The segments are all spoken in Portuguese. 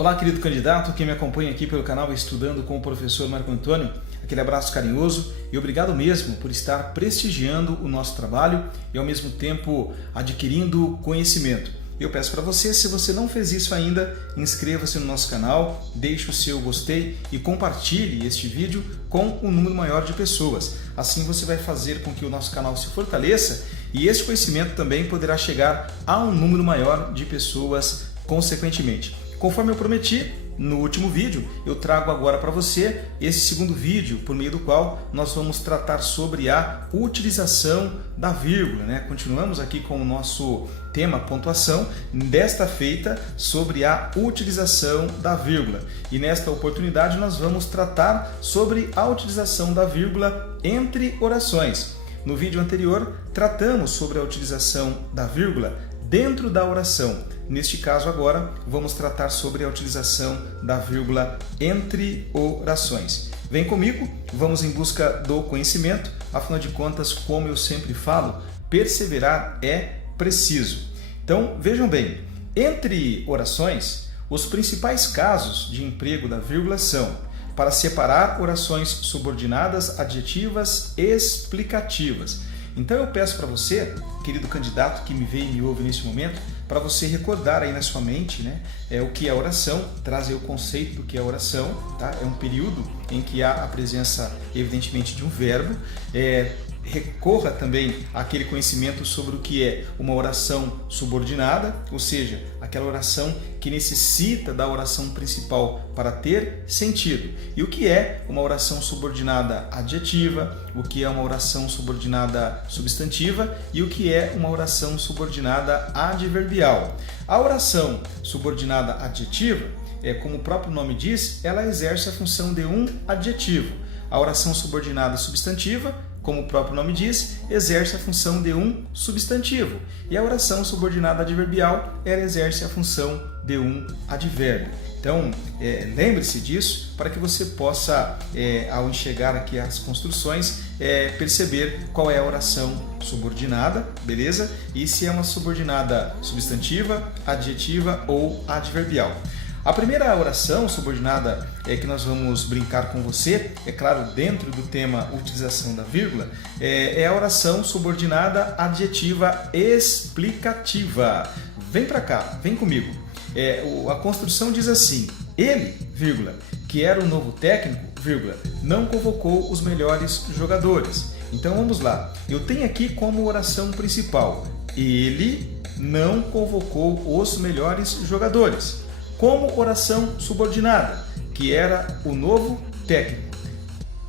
Olá, querido candidato, quem me acompanha aqui pelo canal Estudando com o Professor Marco Antônio, aquele abraço carinhoso e obrigado mesmo por estar prestigiando o nosso trabalho e ao mesmo tempo adquirindo conhecimento. Eu peço para você, se você não fez isso ainda, inscreva-se no nosso canal, deixe o seu gostei e compartilhe este vídeo com um número maior de pessoas. Assim você vai fazer com que o nosso canal se fortaleça e este conhecimento também poderá chegar a um número maior de pessoas consequentemente. Conforme eu prometi, no último vídeo, eu trago agora para você esse segundo vídeo, por meio do qual nós vamos tratar sobre a utilização da vírgula, né? Continuamos aqui com o nosso tema pontuação, desta feita sobre a utilização da vírgula. E nesta oportunidade nós vamos tratar sobre a utilização da vírgula entre orações. No vídeo anterior, tratamos sobre a utilização da vírgula dentro da oração. Neste caso agora, vamos tratar sobre a utilização da vírgula entre orações. Vem comigo, vamos em busca do conhecimento, afinal de contas, como eu sempre falo, perseverar é preciso. Então, vejam bem, entre orações, os principais casos de emprego da vírgula são para separar orações subordinadas, adjetivas, explicativas. Então eu peço para você, querido candidato que me vê e me ouve nesse momento, para você recordar aí na sua mente, né, o que é oração, trazer o conceito do que é oração, tá? É um período em que há a presença, evidentemente, de um verbo. Recorra também àquele conhecimento sobre o que é uma oração subordinada, ou seja, aquela oração que necessita da oração principal para ter sentido. E o que é uma oração subordinada adjetiva, o que é uma oração subordinada substantiva e o que é uma oração subordinada adverbial. A oração subordinada adjetiva, como o próprio nome diz, ela exerce a função de um adjetivo. A oração subordinada substantiva, como o próprio nome diz, exerce a função de um substantivo. E a oração subordinada adverbial, ela exerce a função de um advérbio. Então, lembre-se disso para que você possa, ao enxergar aqui as construções, perceber qual é a oração subordinada, beleza? E se é uma subordinada substantiva, adjetiva ou adverbial. A primeira oração subordinada que nós vamos brincar com você, é claro, dentro do tema utilização da vírgula, é a oração subordinada adjetiva explicativa. Vem para cá, vem comigo. A construção diz assim: ele, vírgula, que era o novo técnico, vírgula, não convocou os melhores jogadores. Então vamos lá. Eu tenho aqui como oração principal: ele não convocou os melhores jogadores. Como oração subordinada, que era o novo técnico.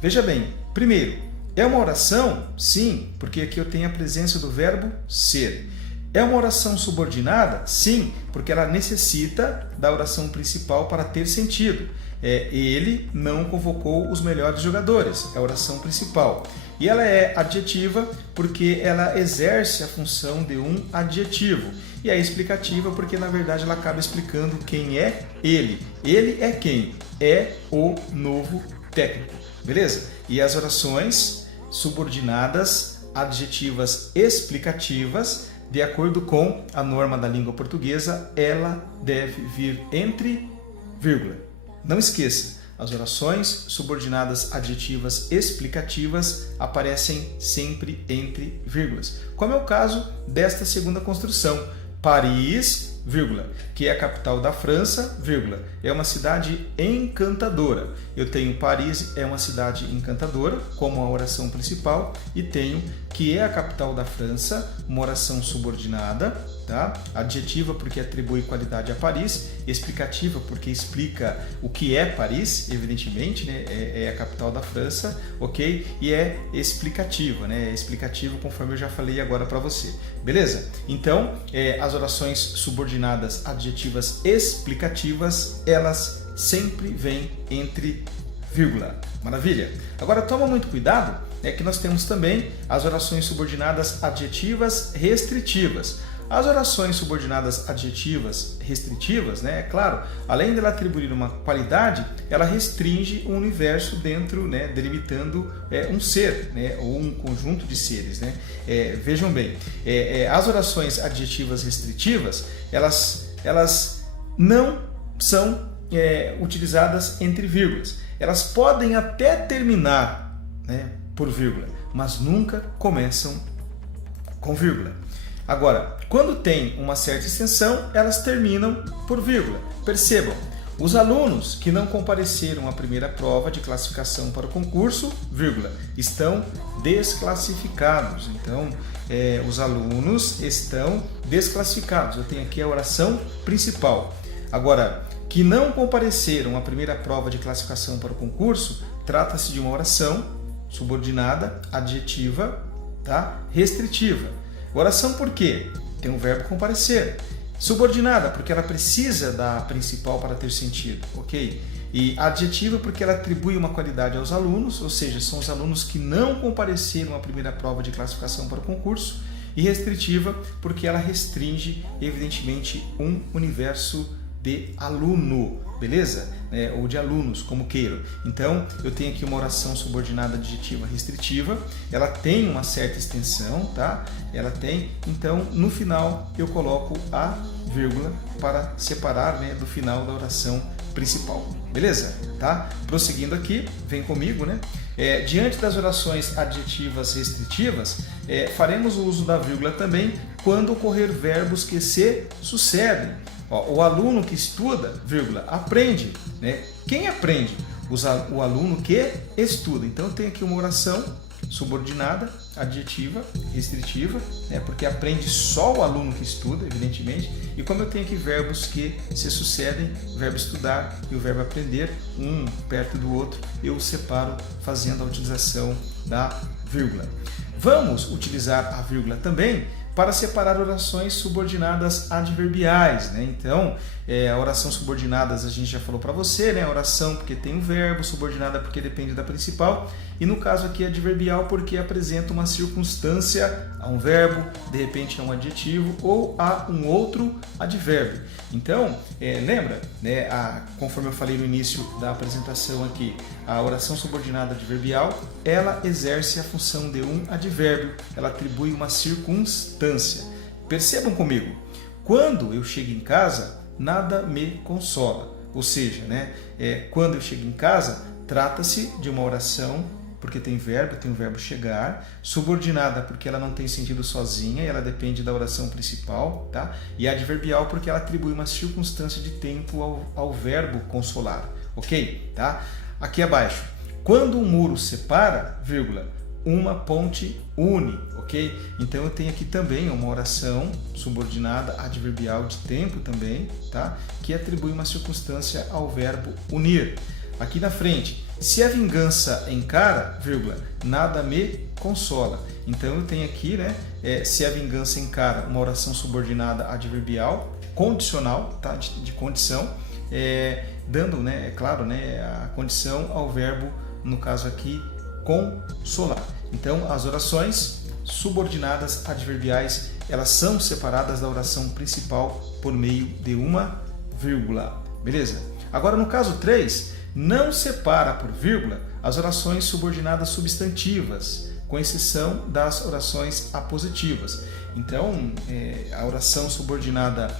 Veja bem, primeiro, é uma oração? Sim, porque aqui eu tenho a presença do verbo ser. É uma oração subordinada? Sim, porque ela necessita da oração principal para ter sentido. Ele não convocou os melhores jogadores, é a oração principal. E ela é adjetiva porque ela exerce a função de um adjetivo. E é explicativa porque, na verdade, ela acaba explicando quem é ele. Ele é quem? É o novo técnico. Beleza? E as orações subordinadas, adjetivas explicativas, de acordo com a norma da língua portuguesa, ela deve vir entre vírgula. Não esqueça, as orações subordinadas adjetivas explicativas aparecem sempre entre vírgulas, como é o caso desta segunda construção. Paris, vírgula, que é a capital da França, vírgula, é uma cidade encantadora. Eu tenho Paris é uma cidade encantadora, como a oração principal, e tenho que é a capital da França, uma oração subordinada, tá? Adjetiva porque atribui qualidade a Paris, explicativa porque explica o que é Paris, evidentemente, né? É a capital da França, ok? E é explicativa, né? É explicativo conforme eu já falei agora para você, beleza? Então, as orações subordinadas adjetivas explicativas, elas sempre vêm entre vírgula. Maravilha? Agora toma muito cuidado, que nós temos também as orações subordinadas adjetivas restritivas. As orações subordinadas adjetivas restritivas, né, é claro, além dela atribuir uma qualidade, ela restringe um universo dentro, né, delimitando um ser, né, ou um conjunto de seres, né. Vejam bem, as orações adjetivas restritivas, elas não são utilizadas entre vírgulas. Elas podem até terminar, né, por vírgula, mas nunca começam com vírgula. Agora, quando tem uma certa extensão, elas terminam por vírgula. Percebam, os alunos que não compareceram à primeira prova de classificação para o concurso, vírgula, estão desclassificados. Então, os alunos estão desclassificados. Eu tenho aqui a oração principal. Agora, que não compareceram à primeira prova de classificação para o concurso, trata-se de uma oração subordinada, adjetiva, tá? Restritiva. Oração por quê? Tem um verbo comparecer. Subordinada, porque ela precisa da principal para ter sentido, ok? E adjetiva, porque ela atribui uma qualidade aos alunos, ou seja, são os alunos que não compareceram à primeira prova de classificação para o concurso. E restritiva, porque ela restringe, evidentemente, um universo de aluno, beleza? Ou de alunos, como queiram. Então, eu tenho aqui uma oração subordinada adjetiva restritiva, ela tem uma certa extensão, tá? Ela tem, então, no final, eu coloco a vírgula para separar, né, do final da oração principal, beleza? Tá? Prosseguindo aqui, vem comigo, né? Diante das orações adjetivas restritivas, faremos o uso da vírgula também quando ocorrer verbos que se sucedem. O aluno que estuda, vírgula, aprende, né? Quem aprende? O aluno que estuda. Então, eu tenho aqui uma oração subordinada, adjetiva, restritiva, né? Porque aprende só o aluno que estuda, evidentemente. E como eu tenho aqui verbos que se sucedem, o verbo estudar e o verbo aprender, um perto do outro, eu separo fazendo a utilização da vírgula. Vamos utilizar a vírgula também para separar orações subordinadas adverbiais, né? Então, a oração subordinadas a gente já falou para você, né? A oração porque tem um verbo, subordinada porque depende da principal, e no caso aqui adverbial porque apresenta uma circunstância a um verbo, de repente a um adjetivo ou a um outro advérbio. Então, lembra, né? Conforme eu falei no início da apresentação aqui, a oração subordinada adverbial, ela exerce a função de um advérbio, ela atribui uma circunstância. Percebam comigo, quando eu chego em casa, nada me consola. Ou seja, né, quando eu chego em casa, trata-se de uma oração, porque tem o verbo chegar, subordinada porque ela não tem sentido sozinha, ela depende da oração principal, tá? E adverbial porque ela atribui uma circunstância de tempo ao verbo consolar, ok? Tá? Aqui abaixo, quando um muro separa, vírgula, uma ponte une, ok? Então eu tenho aqui também uma oração subordinada adverbial de tempo também, tá? Que atribui uma circunstância ao verbo unir. Aqui na frente, se a vingança encara, vírgula, nada me consola. Então eu tenho aqui, né? Se a vingança encara, uma oração subordinada adverbial condicional, tá? De condição, dando, né? É claro, né? A condição ao verbo, no caso aqui, consolar. Então, as orações subordinadas adverbiais, elas são separadas da oração principal por meio de uma vírgula. Beleza? Agora, no caso 3, não separa por vírgula as orações subordinadas substantivas, com exceção das orações apositivas. Então, a oração subordinada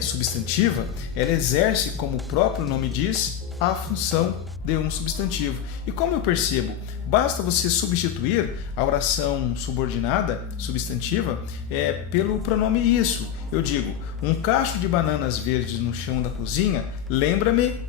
substantiva, ela exerce, como o próprio nome diz, a função de um substantivo. E como eu percebo? Basta você substituir a oração subordinada, substantiva, pelo pronome isso. Eu digo, um cacho de bananas verdes no chão da cozinha lembra-me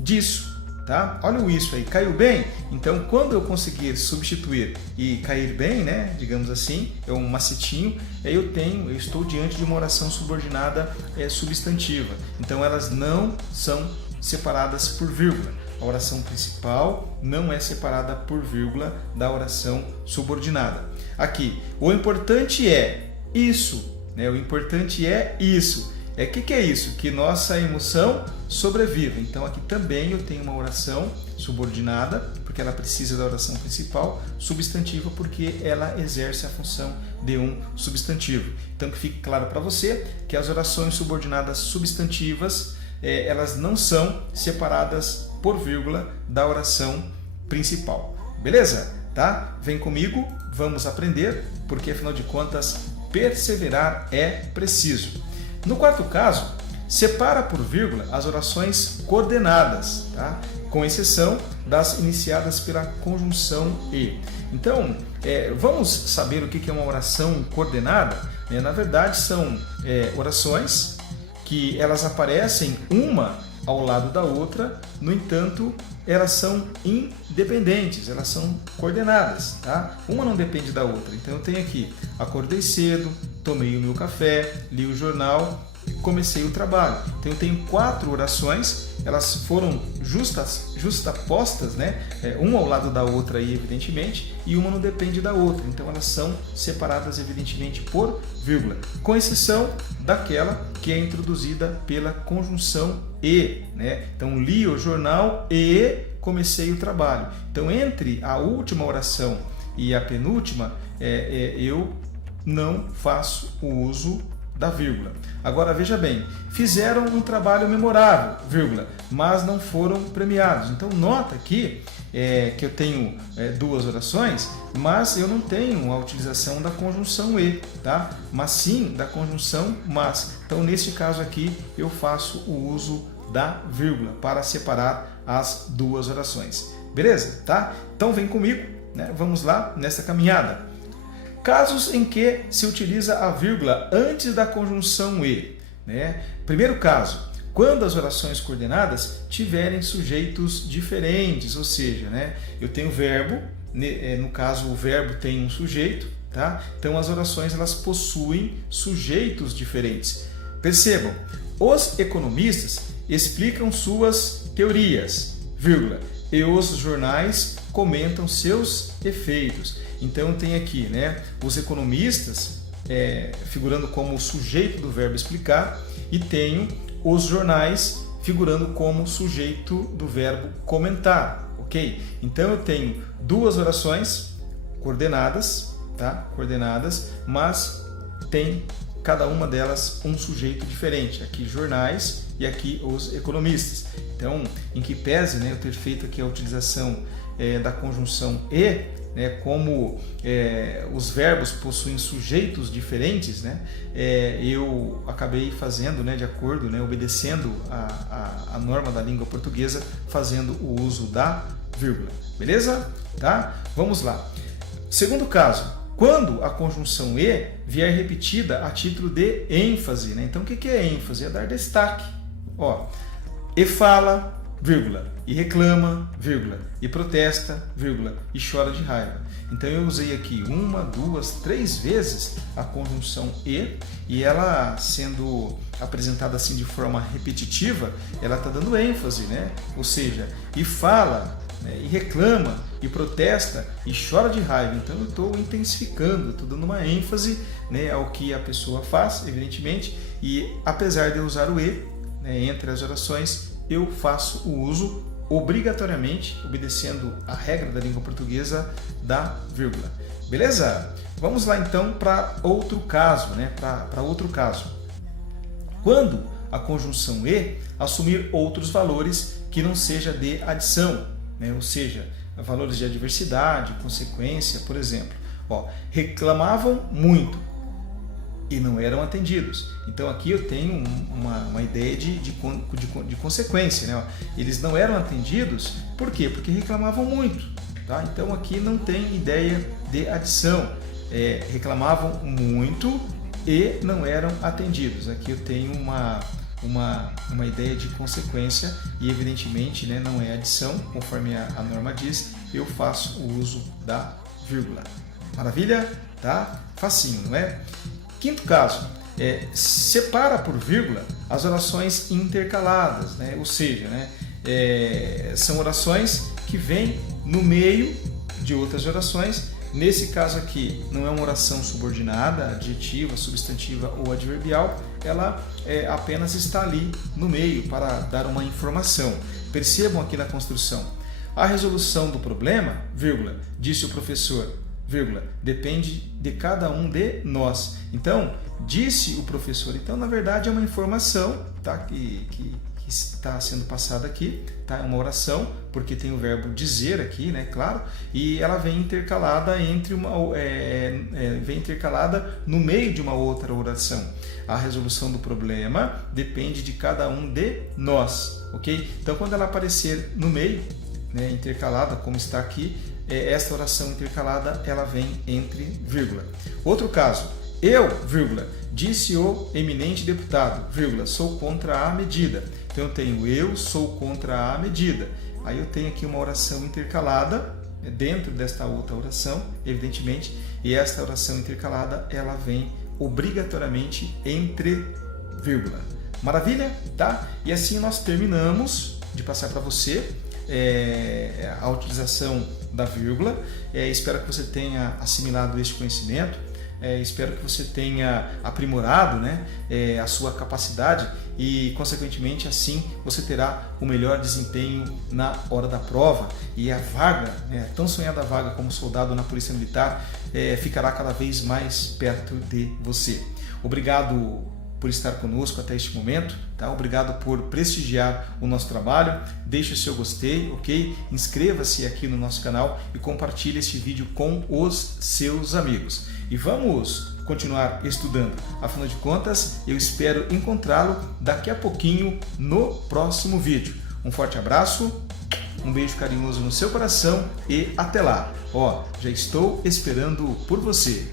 disso. Tá? Olha o isso aí, caiu bem? Então, quando eu conseguir substituir e cair bem, né, digamos assim, é um macetinho, eu estou diante de uma oração subordinada substantiva. Então, elas não são separadas por vírgula. A oração principal não é separada por vírgula da oração subordinada. Aqui, o importante é isso, né? O importante é isso. Que é isso? Que nossa emoção sobreviva. Então aqui também eu tenho uma oração subordinada, porque ela precisa da oração principal, substantiva porque ela exerce a função de um substantivo. Então que fique claro para você que as orações subordinadas substantivas, elas não são separadas por vírgula da oração principal. Beleza? Tá? Vem comigo, vamos aprender, porque afinal de contas perseverar é preciso. No quarto caso, separa por vírgula as orações coordenadas, tá? Com exceção das iniciadas pela conjunção e. Então, vamos saber o que é uma oração coordenada? Na verdade, são orações que elas aparecem uma ao lado da outra, no entanto, elas são independentes, elas são coordenadas, tá? Uma não depende da outra. Então eu tenho aqui: acordei cedo, tomei o meu café, li o jornal, comecei o trabalho. Então eu tenho 4 orações, elas foram justapostas, né? Uma ao lado da outra aí, evidentemente, e uma não depende da outra. Então elas são separadas, evidentemente, por vírgula, com exceção daquela que é introduzida pela conjunção e, né? Então li o jornal e comecei o trabalho. Então entre a última oração e a penúltima, eu não faço o uso da vírgula. Agora veja bem, fizeram um trabalho memorável, vírgula, mas não foram premiados. Então nota aqui que eu tenho 2 orações, mas eu não tenho a utilização da conjunção e, tá? Mas sim da conjunção mas. Então nesse caso aqui eu faço o uso da vírgula para separar as 2 orações. Beleza? Tá? Então vem comigo, né? Vamos lá nessa caminhada. Casos em que se utiliza a vírgula antes da conjunção e, né? Primeiro caso, quando as orações coordenadas tiverem sujeitos diferentes, ou seja, né? Eu tenho verbo, no caso o verbo tem um sujeito, tá? Então as orações elas possuem sujeitos diferentes. Percebam, os economistas explicam suas teorias, vírgula, e os jornais comentam seus efeitos. Então tem aqui, né, os economistas figurando como sujeito do verbo explicar e tenho os jornais figurando como sujeito do verbo comentar, ok? Então eu tenho 2 orações coordenadas, tá? Coordenadas, mas tem cada uma delas um sujeito diferente. Aqui jornais e aqui os economistas. Então, em que pese, né, eu ter feito aqui a utilização da conjunção e, né, como os verbos possuem sujeitos diferentes, né, eu acabei fazendo, né, de acordo, né, obedecendo a norma da língua portuguesa, fazendo o uso da vírgula. Beleza? Tá? Vamos lá. Segundo caso, quando a conjunção e vier repetida a título de ênfase, né? Então o que é ênfase? É dar destaque. Ó, e fala, vírgula, e reclama, vírgula, e protesta, vírgula, e chora de raiva. Então eu usei aqui 1, 2, 3 vezes a conjunção e ela sendo apresentada assim de forma repetitiva, ela está dando ênfase, né? Ou seja, e fala, né, e reclama, e protesta, e chora de raiva. Então eu estou intensificando, estou dando uma ênfase, né, ao que a pessoa faz, evidentemente, e apesar de eu usar o e, né, entre as orações, eu faço o uso obrigatoriamente, obedecendo a regra da língua portuguesa, da vírgula. Beleza? Vamos lá então para outro caso, né? Para outro caso. Quando a conjunção e assumir outros valores que não seja de adição, né? Ou seja, valores de adversidade, consequência, por exemplo. Ó, reclamavam muito e não eram atendidos. Então aqui eu tenho uma ideia de consequência, né? Eles não eram atendidos, por quê? Porque reclamavam muito, tá? Então aqui não tem ideia de adição. Reclamavam muito e não eram atendidos. Aqui eu tenho uma ideia de consequência e evidentemente, né, não é adição, conforme a norma diz, eu faço o uso da vírgula. Maravilha? Tá? Facinho, não é? Quinto caso, separa por vírgula as orações intercaladas, né? Ou seja, né, são orações que vêm no meio de outras orações. Nesse caso aqui, não é uma oração subordinada, adjetiva, substantiva ou adverbial, ela apenas está ali no meio para dar uma informação. Percebam aqui na construção. A resolução do problema, vírgula, disse o professor, vírgula, depende de cada um de nós. Então, disse o professor. Então, na verdade, é uma informação, tá? que está sendo passada aqui, tá? É uma oração, porque tem o verbo dizer aqui, né? Claro, e ela vem intercalada vem intercalada no meio de uma outra oração. A resolução do problema depende de cada um de nós, ok? Então, quando ela aparecer no meio, né, intercalada, como está aqui, esta oração intercalada, ela vem entre vírgula. Outro caso, eu, vírgula, disse o eminente deputado, vírgula, sou contra a medida. Então eu tenho eu sou contra a medida. Aí eu tenho aqui uma oração intercalada dentro desta outra oração, evidentemente, e esta oração intercalada, ela vem obrigatoriamente entre vírgula. Maravilha? Tá? E assim nós terminamos de passar para você a utilização da vírgula. Espero que você tenha assimilado este conhecimento. Espero que você tenha aprimorado, né, a sua capacidade e, consequentemente, assim você terá o melhor desempenho na hora da prova e a vaga, né, tão sonhada vaga como soldado na Polícia Militar, ficará cada vez mais perto de você. Obrigado por estar conosco até este momento, tá? Obrigado por prestigiar o nosso trabalho, deixe o seu gostei, ok? Inscreva-se aqui no nosso canal e compartilhe este vídeo com os seus amigos. E vamos continuar estudando. Afinal de contas, eu espero encontrá-lo daqui a pouquinho no próximo vídeo. Um forte abraço, um beijo carinhoso no seu coração e até lá. Já estou esperando por você.